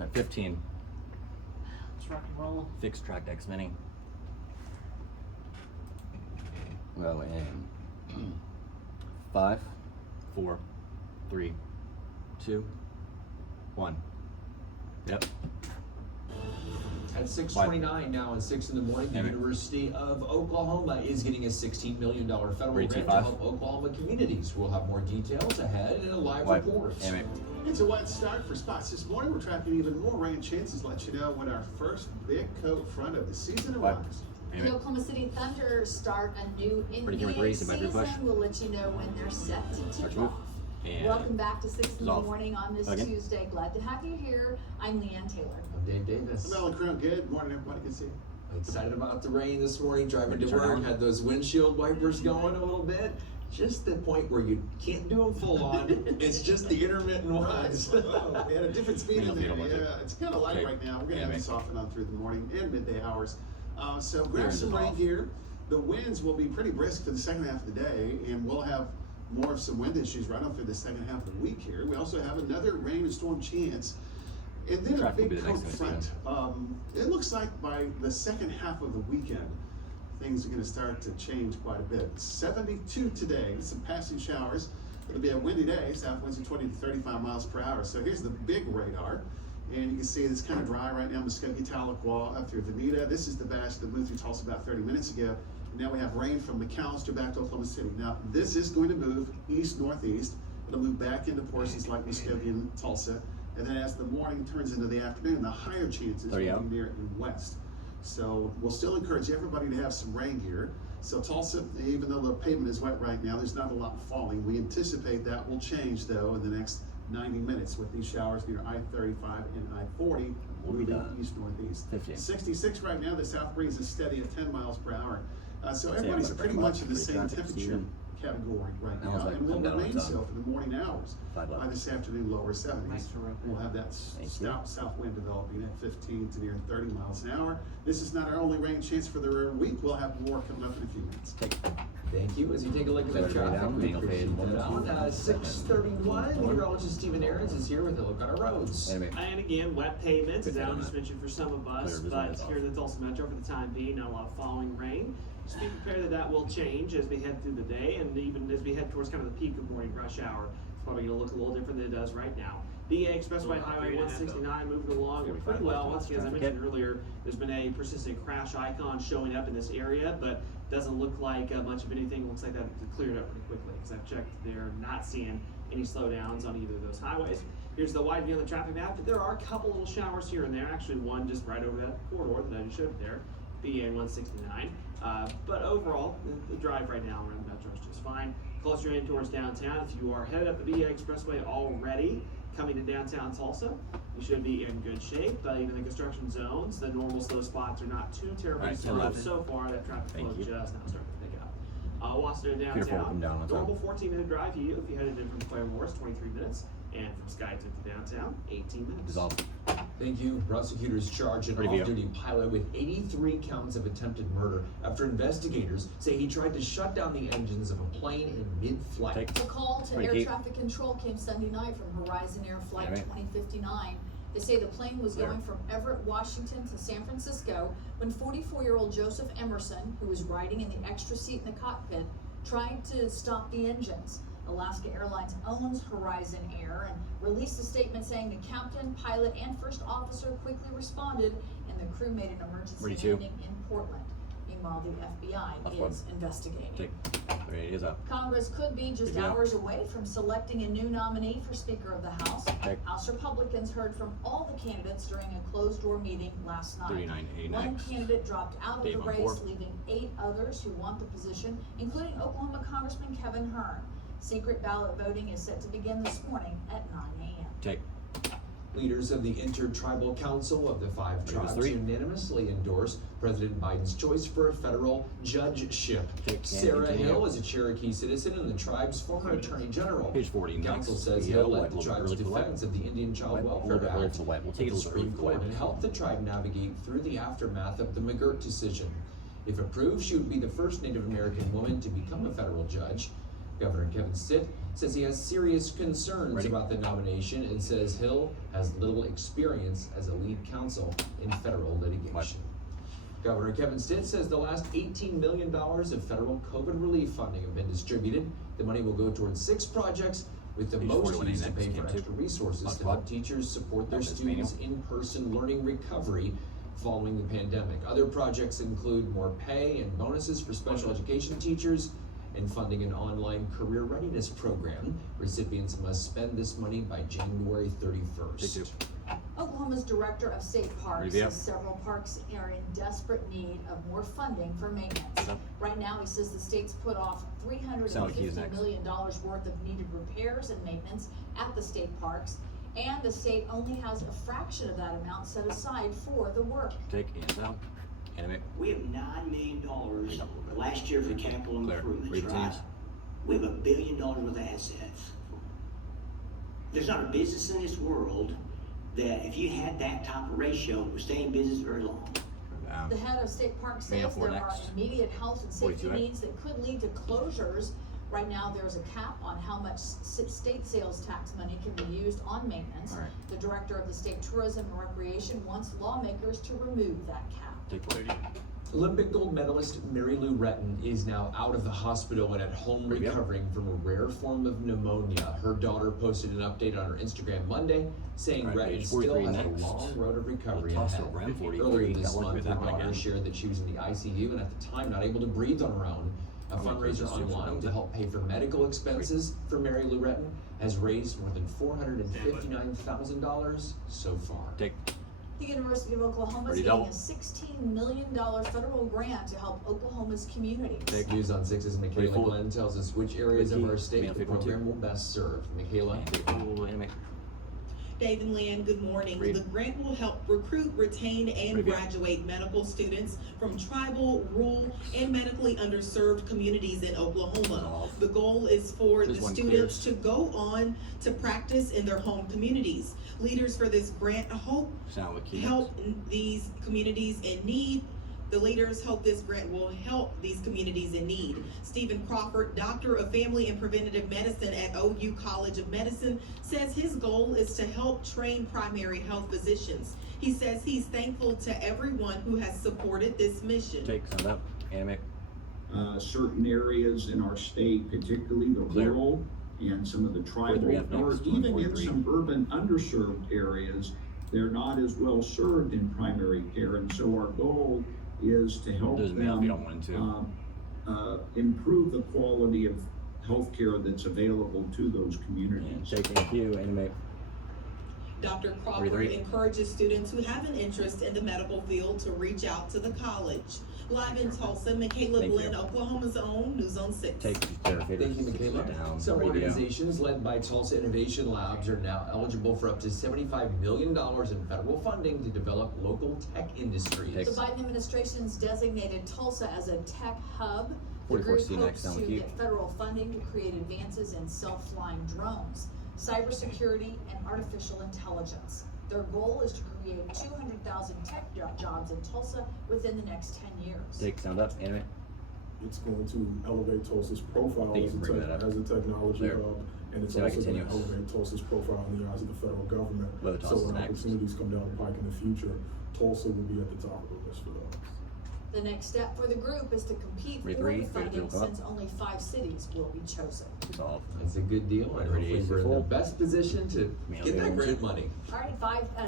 At 15. Let's rock and roll. Fixed track X Mini. Go in 5, 4, 3, 2, 1. Yep. At 6:29 now and 6 in the morning, the University of Oklahoma is getting a $16 million federal grant to help Oklahoma communities. We'll have more details ahead in a live report. It's a wet start for spots. This morning we're tracking even more rain chances. Let you know when our first big coat front of the season arrives. The Oklahoma City Thunder start a new NBA season. We'll let you know when they're set to tip off. Welcome back to 6 in the morning on this Tuesday. Glad to have you here. I'm Leanne Taylor. I'm Dave Davis. I'm Alan Crown. Good morning, everybody. Can see you. Excited about the rain this morning, driving to work. Had those windshield wipers going a little bit. Just the point where you can't do them full on. It's just the intermittent ones. Oh, we had a different speed in there. Yeah, it's kind of light right now. We're going to have it soften on through the morning and midday hours. So grab some rain gear. The winds will be pretty brisk for the second half of the day, and we'll have more of some wind issues right on through the second half of the week here. We also have another rain and storm chance. And then a big cold front. It looks like by the second half of the weekend, things are going to start to change quite a bit. 72 today, some passing showers. It'll be a windy day, south winds of 20 to 35 miles per hour. So here's the big radar. And you can see it's kind of dry right now, Muskogee, Tahlequah, up through Veneta. This is the batch that moved through Tulsa about 30 minutes ago. Now we have rain from McAllister back to Oklahoma City. Now this is going to move east-northeast. It'll move back into portions like Muskogee and Tulsa. And then as the morning turns into the afternoon, the higher chances will be near and west. So we'll still encourage everybody to have some rain gear. So Tulsa, even though the pavement is wet right now, there's not a lot falling. We anticipate that will change though in the next 90 minutes with these showers near I-35 and I-40 moving east-northeast. 66 right now, the south breeze is steady at 10 miles per hour. So everybody's pretty much in the same temperature category right now, and will remain so for the morning hours. By this afternoon, lower 70s. We'll have that south wind developing at 15 to near 30 miles an hour. This is not our only rain chance for the week. We'll have more coming up in a few minutes. Thank you. As you take a look at the traffic, we appreciate that. On 6:31, meteorologist Stephen Aarons is here with a look on our roads. And again, wet pavements, as Alan just mentioned for some of us, but here in the Tulsa Metro for the time being, not a lot of falling rain. Just be prepared that will change as we head through the day, and even as we head towards kind of the peak of morning rush hour. It's probably going to look a little different than it does right now. BA Expressway Highway 169 moving along pretty well. Once again, as I mentioned earlier, there's been a persistent crash icon showing up in this area, but doesn't look like much of anything. Looks like that cleared up pretty quickly because I've checked. They're not seeing any slowdowns on either of those highways. Here's the wide view on the traffic map, but there are a couple little showers here and there. Actually, one just right over that corridor that I just showed there, BA 169. But overall, the drive right now around the metro is just fine. Closer in towards downtown, if you are headed up the BA Expressway already, coming to downtown Tulsa, you should be in good shape. Even the construction zones, the normal slow spots are not too terribly slow so far. That traffic flow just now starting to pick up. Washington downtown, normal 14-minute drive for you if you headed in from Claire Morris, 23 minutes. And from Skytown to downtown, 18 minutes. Thank you. Prosecutors charge an off-duty pilot with 83 counts of attempted murder after investigators say he tried to shut down the engines of a plane in mid-flight. The call to air traffic control came Sunday night from Horizon Air Flight 2059. They say the plane was going from Everett, Washington to San Francisco when 44-year-old Joseph Emerson, who was riding in the extra seat in the cockpit, tried to stop the engines. Alaska Airlines owns Horizon Air and released a statement saying the captain, pilot, and first officer quickly responded and the crew made an emergency landing in Portland. Meanwhile, the FBI is investigating. Congress could be just hours away from selecting a new nominee for Speaker of the House. House Republicans heard from all the candidates during a closed-door meeting last night. One candidate dropped out of the race, leaving 8 others who want the position, including Oklahoma Congressman Kevin Hern. Secret ballot voting is set to begin this morning at 9 a.m. Leaders of the Intertribal Council of the 5 tribes unanimously endorsed President Biden's choice for a federal judgeship. Sarah Hill is a Cherokee citizen and the tribe's former Attorney General. The council says Hill led the tribe's defense of the Indian Child Welfare Act with the Supreme Court and helped the tribe navigate through the aftermath of the McGirt decision. If approved, she would be the first Native American woman to become a federal judge. Governor Kevin Stitt says he has serious concerns about the nomination and says Hill has little experience as a lead counsel in federal litigation. Governor Kevin Stitt says the last $18 million of federal COVID relief funding have been distributed. The money will go towards 6 projects, with the most used to pay for extra resources to help teachers support their students' in-person learning recovery following the pandemic. Other projects include more pay and bonuses for special education teachers and funding an online career readiness program. Recipients must spend this money by January 31st. Oklahoma's Director of State Parks says several parks are in desperate need of more funding for maintenance. Right now, he says the state's put off $350 million worth of needed repairs and maintenance at the state parks, and the state only has a fraction of that amount set aside for the work. We have $9 million last year for capital improvements, right? We have $1 billion worth of assets. There's not a business in this world that if you had that type of ratio, would stay in business very long. The head of state parks says there are immediate health and safety needs that could lead to closures. Right now, there's a cap on how much state sales tax money can be used on maintenance. The director of the state tourism and recreation wants lawmakers to remove that cap. Olympic gold medalist Mary Lou Retton is now out of the hospital and at home recovering from a rare form of pneumonia. Her daughter posted an update on her Instagram Monday saying Retton still has a long road of recovery ahead. Earlier this month, her daughter shared that she was in the ICU and at the time not able to breathe on her own. A fundraiser online to help pay for medical expenses for Mary Lou Retton has raised more than $459,000 so far. The University of Oklahoma is getting a $16 million federal grant to help Oklahoma's communities. News on 6's Michaela Glenn tells us which areas of our state the program will best serve. Michaela? Dave and Leanne, good morning. The grant will help recruit, retain, and graduate medical students from tribal, rural, and medically underserved communities in Oklahoma. The goal is for the students to go on to practice in their home communities. Leaders for this grant help these communities in need. The leaders hope this grant will help these communities in need. Stephen Crawford, Doctor of Family and Preventative Medicine at OU College of Medicine, says his goal is to help train primary health physicians. He says he's thankful to everyone who has supported this mission. Certain areas in our state, particularly the rural and some of the tribal, or even in some urban underserved areas, they're not as well served in primary care. And so our goal is to help them improve the quality of health care that's available to those communities. Dr. Crawford encourages students who have an interest in the medical field to reach out to the college. Live in Tulsa, Michaela Glenn, Oklahoma's own, News on 6. Thank you, Michaela. Some organizations led by Tulsa Innovation Labs are now eligible for up to $75 million in federal funding to develop local tech industries. The Biden administration's designated Tulsa as a tech hub. The group hopes to get federal funding to create advances in self-flying drones, cybersecurity, and artificial intelligence. Their goal is to create 200,000 tech jobs in Tulsa within the next 10 years. It's going to elevate Tulsa's profile as a technology hub, and it's also going to elevate Tulsa's profile in the eyes of the federal government. So when opportunities come down the pike in the future, Tulsa will be at the top of the list for those. The next step for the group is to compete for the funding since only 5 cities will be chosen. It's a good deal, and hopefully we're in the best position to get that grant money. All right,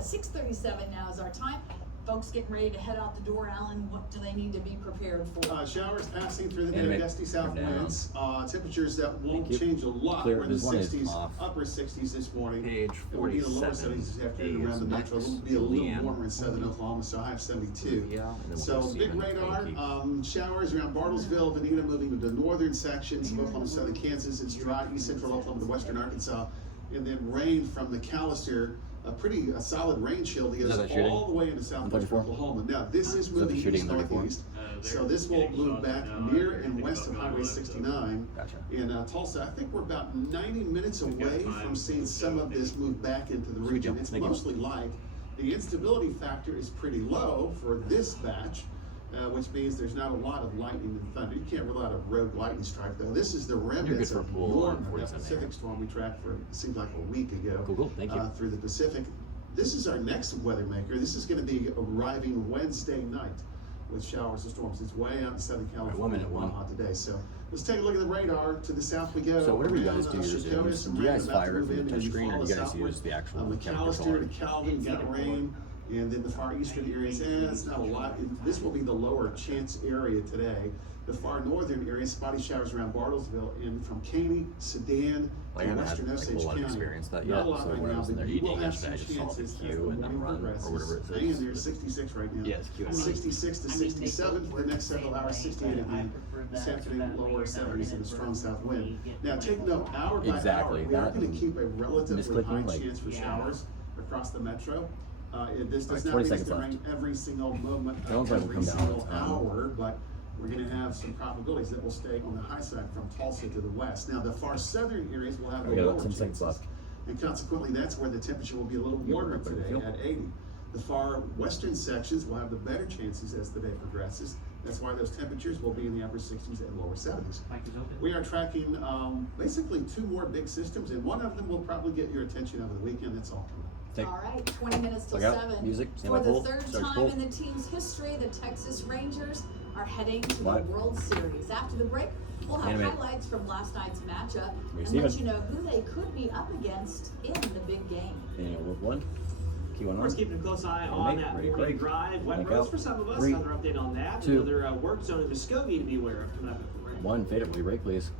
6:37 now is our time. Folks getting ready to head out the door. Alan, what do they need to be prepared for? Showers passing through the day, gusty south winds. Temperatures that won't change a lot. We're in the 60s, upper 60s this morning. Page 47. It will be the lower 70s this afternoon around the metro. It will be a little warmer in southern Oklahoma, so high of 72. So big radar. Showers around Bartlesville, Veneta, moving to the northern sections of Oklahoma, southern Kansas. It's dry, east central Oklahoma to western Arkansas. And then rain from the Callister. A solid rain shield that goes all the way into southwest Oklahoma. Now, this is moving east-northeast, so this will move back near and west of Highway 69. In Tulsa, I think we're about 90 minutes away from seeing some of this move back into the region. It's mostly light. The instability factor is pretty low for this batch. which means there's not a lot of lightning and thunder. You can't rule out a rogue lightning strike, though. This is the remnants of that Pacific storm we tracked for, it seems like a week ago. Cool. Thank you. Through the Pacific. This is our next weather maker. This is going to be arriving Wednesday night with showers and storms. It's way out in Southern California. Right, 1 minute, hot today. So let's take a look at the radar. To the south we go. So whatever you guys do, Dakota, do you guys fire it from the and touchscreen, or do you guys southward. use the actual McAllister to Calvin got rain, and then the far eastern areas, it's not a lot. This will be the lower chance area today. The far northern areas, spotty showers around Bartlesville, and from Caney, Sedan, I and haven't western had Osage a lot County. of experience that Not yet, a lot so right when I now, was in there but you will eating have yesterday, I some just saw the chances as queue the and then morning run, or progresses. whatever it Hang in says. there, 66 right now. Yes, queue. 66 to 67 for the next several hours, 68 again. This afternoon, lower 70s and a strong south wind. Now take note, hour by Exactly, hour, we are that going to keep a relatively misclicking, high like- chance for showers across the metro. This does Alright, not 20 mean it's seconds going to left. rain every single moment Sounds of like every we'll come down single on time. hour, but we're going to have some probabilities that will stay on the high side from Tulsa to the west. Now the far southern areas will have the We got lower 10 seconds chances, left. and consequently that's where the temperature will be a little Yeah, warmer right, today yep. at 80. The far western sections will have the better chances as the day progresses. That's why those temperatures will be in the upper 60s and lower 70s. We are tracking basically 2 more big systems, and one of them will probably get your attention over the weekend. That's all. All right, 20 minutes till Look out. 7. Music, stand For by the pool. third Start time pool. in the team's history, the Texas Rangers are heading to the Live. World Series. After the break, we'll have Animate. highlights from last night's matchup and Receive let it. you know who they could be up against in the big game. Daniel with 1. Key 1 Of on. course, keeping a close eye on Animate. that Ready, morning break. drive. Wet Blank roads out. for some of us. 3, Another update on that. 2, Another work zone in Muskogee to be aware of coming up at the break. 1. Fade it. Will you break, please?